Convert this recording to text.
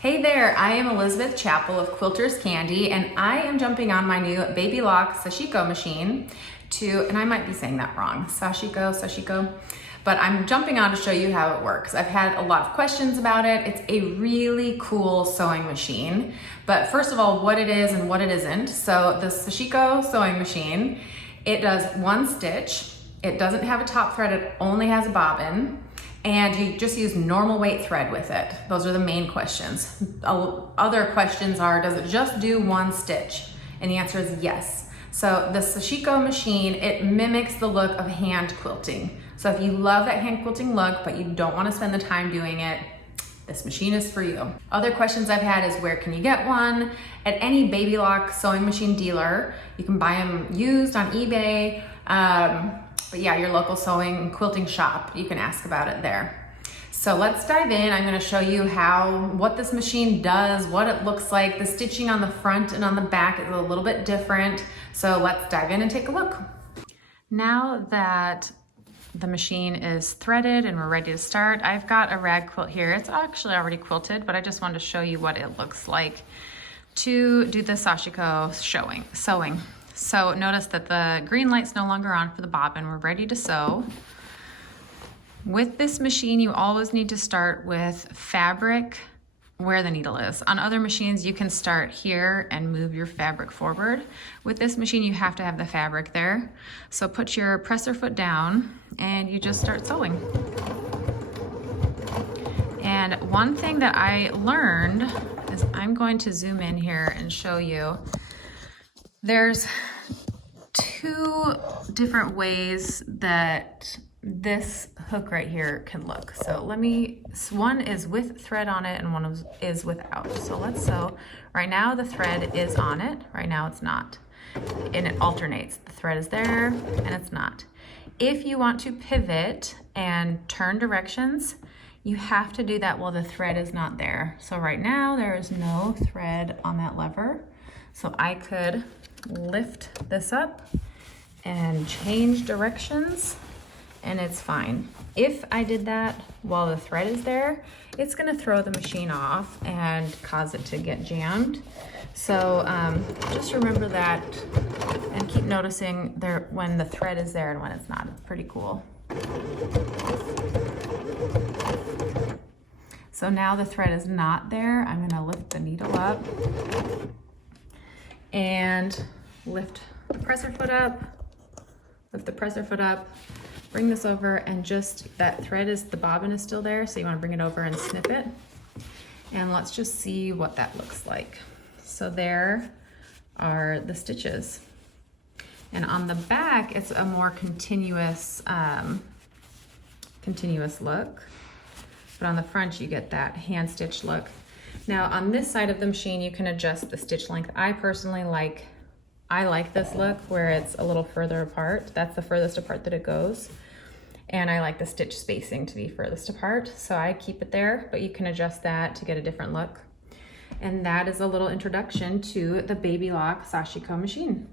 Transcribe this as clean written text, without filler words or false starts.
Hey there, I am Elizabeth Chappell of Quilters Candy, and I am jumping on my new Baby Lock Sashiko machine and I might be saying that wrong, Sashiko, but I'm jumping on to show you how it works. I've had a lot of questions about it. It's a really cool sewing machine, but first of all, what it is and what it isn't. So the Sashiko sewing machine, it does one stitch. It doesn't have a top thread, it only has a bobbin. And you just use normal weight thread with it. Those are the main questions. Other questions are, does it just do one stitch? And the answer is yes. So the Sashiko machine, it mimics the look of hand quilting. So if you love that hand quilting look, but you don't want to spend the time doing it, this machine is for you. Other questions I've had is, where can you get one? At any Baby Lock sewing machine dealer. You can buy them used on eBay. But yeah, your local sewing and quilting shop, you can ask about it there. So let's dive in. I'm gonna show you what this machine does, what it looks like. The stitching on the front and on the back is a little bit different. So let's dive in and take a look. Now that the machine is threaded and we're ready to start, I've got a rag quilt here. It's actually already quilted, but I just wanted to show you what it looks like to do the Sashiko sewing. So notice that the green light's no longer on for the bobbin. We're ready to sew. With this machine, you always need to start with fabric where the needle is. On other machines, you can start here and move your fabric forward. With this machine, you have to have the fabric there. So put your presser foot down and you just start sewing. And one thing that I learned is, I'm going to zoom in here and show you. There's two different ways that this hook right here can look. So one is with thread on it and one is without. So let's sew. Right now the thread is on it, right now it's not. And it alternates. The thread is there and it's not. If you want to pivot and turn directions, you have to do that while the thread is not there. So right now there is no thread on that lever. So I could lift this up and change directions and it's fine. If I did that while the thread is there, it's gonna throw the machine off and cause it to get jammed. So just remember that and keep noticing there when the thread is there and when it's not. It's pretty cool. So now the thread is not there. I'm gonna lift the needle up and lift the presser foot up, bring this over, and just that thread the bobbin is still there, so you want to bring it over and snip it. And let's just see what that looks like. So there are the stitches. And on the back, it's a more continuous look. But on the front, you get that hand stitch look. Now on this side of the machine, you can adjust the stitch length. I personally like this look where it's a little further apart. That's the furthest apart that it goes. And I like the stitch spacing to be furthest apart. So I keep it there, but you can adjust that to get a different look. And that is a little introduction to the Baby Lock Sashiko machine.